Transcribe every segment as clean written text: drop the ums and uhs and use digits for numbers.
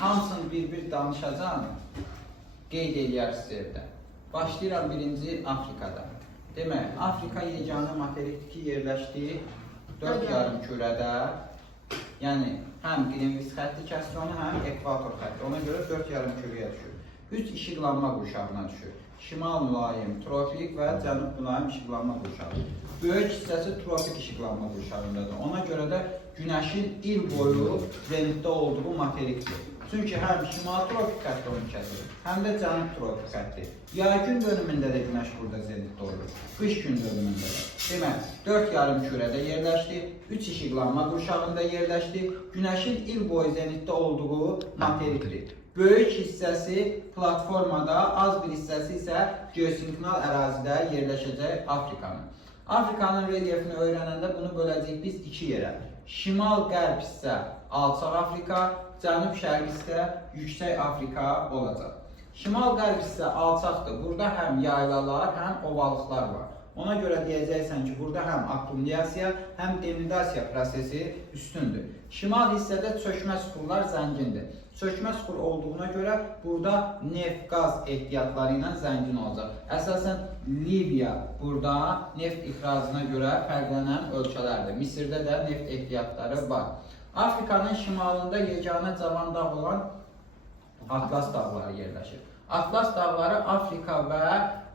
Hamısını bir danışacağım. Qeyd eləyər sizə. Başlayıram birinci Afrikada. Demək, Afrika yeganə materikdir ki, yerləşdiyi 4 yarım kürədə, yəni həm Greenwich xətti kəsir onu, həm ekvator xətti. Ona görə 4 yarım kürəyə düşür. 3 işıqlanma qurşağına düşür. Şimal mülayim, tropik və cənub mülayim işıqlanma qurşağı. Böyük hissəsi tropik işıqlanma qurşağındadır. Ona görə də Günəşin il boyu zenitdə olduğu materikdir. Çünki həm şimal tropik xətti onu kəsir, həm də cənub tropik xətti. Yay gün bölümündə də Günəş burada zenitdə olur, qış gün bölümündə də. Demək, 4 yarım kürədə yerləşdi, 3 işıqlanma qurşağında yerləşdi, Günəşin il boyu zenitdə olduğu materikdir. Böyük hissəsi platformada, az bir hissəsi isə geosinkronal ərazidə yerləşəcək Afrikanın. Afrikanın relyefini öyrənəndə bunu böləcəyik biz 2 yerə. Şimal-qərb hissə alçaq Afrika, cənub-şərq hissə yüksək Afrika olacaq. Şimal-qərb hissə alçaqdır. Burada həm yaylalar, həm ovalıqlar var. Ona görə deyəcəksən ki, burada həm akkumulasiya, həm denudasiya prosesi üstündür. Şimal hissədə çökmə süxurlar zəngindir. Çökmə süxur olduğuna görə burada neft, qaz ehtiyatları ilə zəngin olacaq. Əsasən Liviya burada neft ixracına görə fərqlənən ölkələrdir. Misirdə də neft ehtiyatları var. Afrikanın şimalında yeganə cavan dağ olan Atlas dağları yerləşir. Atlas dağları Afrika və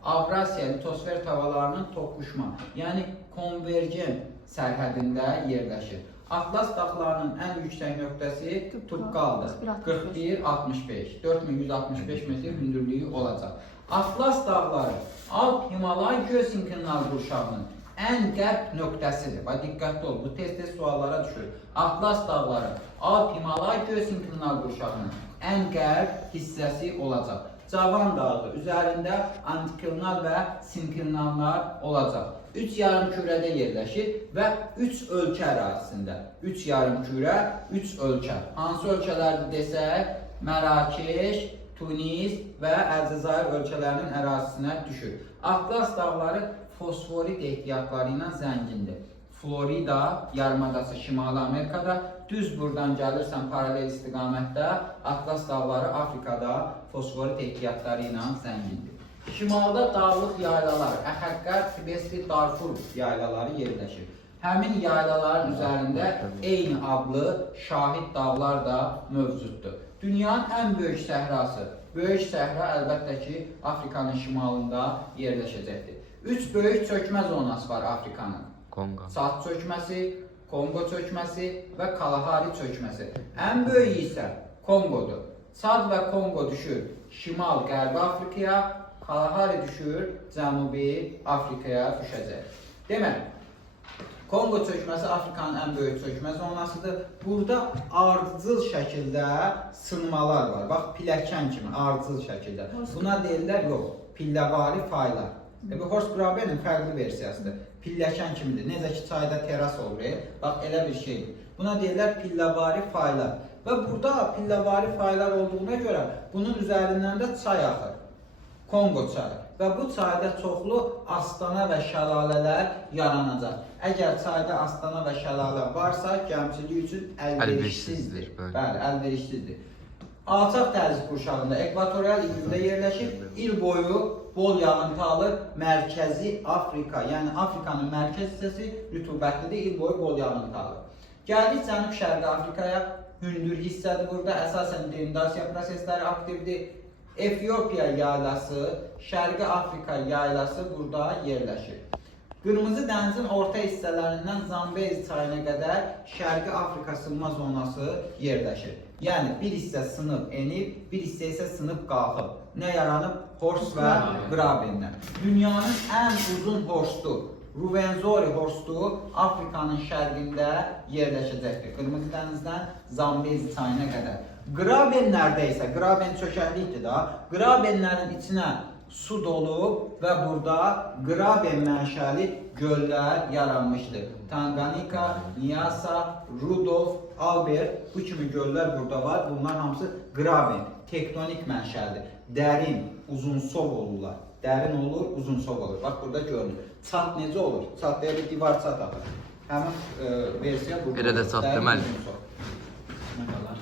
Avrasiya litosfer tavalarının toqquşma, yəni konvergent sərhədində yerləşir. Atlas dağlarının ən yüksək nöqtəsi Tuqqaldır. 41-65, 4165 metr hündürlüyü olacaq. Atlas dağları Alp Himalay geosinkronal qurşağının ən qərb nöqtəsidir. Bax, diqqətli ol, bu tez-tez suallara düşür. Atlas dağları Alp Himalay geosinkronal qurşağının ən qərb hissəsi olacaq. Cavan dağı üzərində antiklonal və sinkronallar olacaq. 3 yarım kürədə yerləşir və 3 ölkə ərazisində. 3 yarım kürə, 3 ölkə. Hansı ölkələrdir desək, Mərakeş, Tunis və Əlcəzair ölkələrinin ərazisinə düşür. Atlas dağları fosforit ehtiyatları ilə zəngindir. Florida yarımadası Şimali Amerikada, düz buradan gəlirsən paralel istiqamətdə Atlas dağları Afrikada fosforit ehtiyatları ilə zəngindir. Şimalda dağlıq yaylalar, Əxəqqər, Tibesti, Darfur yaylaları yerləşir. Həmin yaylaların üzərində eyni adlı şahid dağlar da mövcuddur. Dünyanın ən böyük səhrası, böyük səhra əlbəttə ki Afrikanın şimalında yerləşəcəkdir. 3 böyük çökmə zonası var Afrikanın. Çad çökməsi, Kongo çökməsi və Kalahari çökməsi. Ən böyük isə Kongodur. Çad və Kongo düşür şimal-qərbi Afrikaya, Kalahari düşür cənubi Afrikaya düşəcək. Demək, Kongo çökməsi Afrikanın ən böyük çökmə zonasıdır. Burada ardıcıl şəkildə sınmalar var. Bax, pilləkən kimi ardıcıl şəkildə. Buna deyirlər, yox, pilləvari faylar. Bu Horst-Graben'in fərqli versiyasıdır. Pilləkən kimidir. Necə ki, çayda teras olur. Bax, elə bir şeydir. Buna deyirlər pilləvari faylar. Və burada pilləvari faylar olduğuna görə bunun üzərindən də çay axır. Kongo çayı. Və bu çayda çoxlu astana və şəlalələr yaranacaq. Əgər çayda astana və şəlalə varsa, gəmçilik üçün əlverişsizdir. Bəli, əlverişsizdir. Alçaq təzyiq qurşağında ekvatorial iqlimdə yerləşir. İl boyu bol yağıntı alır. Mərkəzi Afrika, yəni Afrikanın mərkəz hissəsi rütubətlidir. İl boyu bol yağıntı alır. Gəldik Cənub-Şərqi Afrikaya. Hündür hissədir burada. Əsasən denudasiya prosesləri aktivdir. Efiopiya yaylası, Şərqi Afrika yaylası burada yerləşir. Qırmızı dənizin orta hissələrindən Zambezi çayına qədər Şərqi Afrika sınma zonası yerləşir. Yəni, bir hissə sınıb enib, bir hissə isə sınıb qalxıb. Nə yaranıb? Horst və Grabenlər. Dünyanın ən uzun horstu, Ruvenzori horstu Afrikanın şərqində yerləşəcəkdir. Qırmızı dənizdən Zambezi çayına qədər. Grabenlərdə isə, Graben çökənlikdir da, Grabenlərin içinə su dolub və burada Graben mənşəli göllər yaranmışdır. Tanganyika, Nyasa, Rudolf, Albert, bu kimi göllər burada var. Bunlar hamısı Graben, tektonik mənşəlidir. Dərin, uzunsov olurlar. Dərin olur, uzunsov olur. Bax, burada görünür. Çat necə olur? Çatdaya bir divar çat atır. Həmin versiya burada. Elə də çat deməli.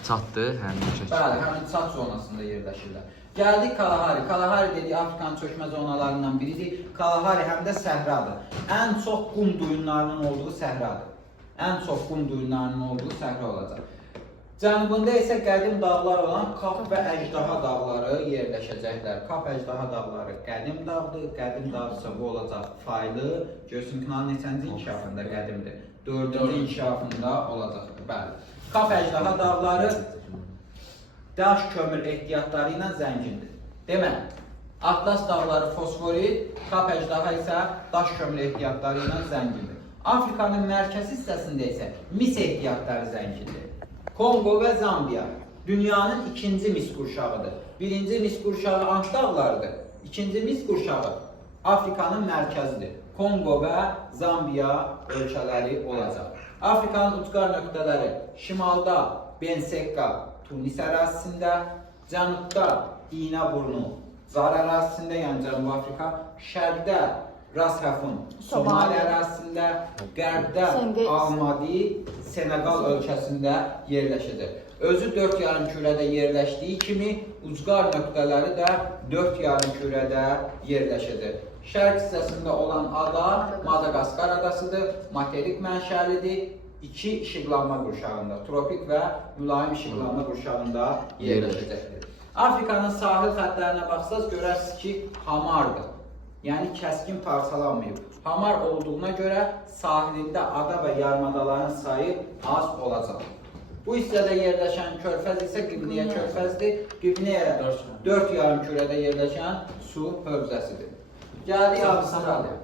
çatdı həmin şəkildə. Bəli, həmin çat zonasında yerləşirlər. Gəldik Kalahari. Kalahari dediyi Afrikanın çökmə zonalarından biridir. Kalahari həm də səhradır. Ən çox qum duyunlarının olduğu səhradır. Ən çox qum duyunlarının olduğu səhra olacaq. Cənubunda isə qədim dağlar olan Kap və Əjdaha dağları yerləşəcəklər. Kap Əjdaha dağları qədim dağdır. Qədim dağdırsa bu olacaq faylı. Görsün kanalın neçənci inkişafında qədimdir? 4-cü inkişafında olacaq. Bəli. Kap Əjdaha dağları daş kömür ehtiyatları ilə zəngindir. Demək, Atlas dağları fosforit, Kap Əjdaha isə daş kömür ehtiyatları ilə zəngindir. Afrikanın mərkəzi hissəsində isə mis ehtiyatları zəngindir. Kongo və Zambiya dünyanın ikinci mis qurşağıdır. Birinci mis qurşağı Ant dağlarıdır. İkinci mis qurşağı Afrikanın mərkəzidir. Kongo və Zambiya ölkələri olacaq. Afrikanın ucqar nöqtələri şimalda Bensekka, Tunis ərazisində, cənubda İğnəburnu, Zar ərazisində, yəni Cənubi Afrika, şərqdə Ras Hafun, Somali ərazisində, qərbdə Almadi, Senegal ölkəsində yerləşəcək. Özü 4 yarımkürədə yerləşdiyi kimi, ucqar nöqtələri də 4 yarımkürədə yerləşəcək. Şərq hissəsində olan ada Madagaskar adasıdır, materik mənşəlidir. 2 işıqlanma qurşağında, tropik və mülayim işıqlanma qurşağında yerləşəcəkdir. Afrikanın sahil xəttlərinə baxsaq görərsiniz ki, hamardır. Yəni kəskin parçalanmayıb. Hamar olduğuna görə sahilində ada və yarımadaların sayı az olacaq. Bu hissədə yerləşən körfəz isə Qibniyə körfəzdir. Qibniyə 4 yarımkürədə yerləşən su hövzəsidir. Gəldik Avstraliya.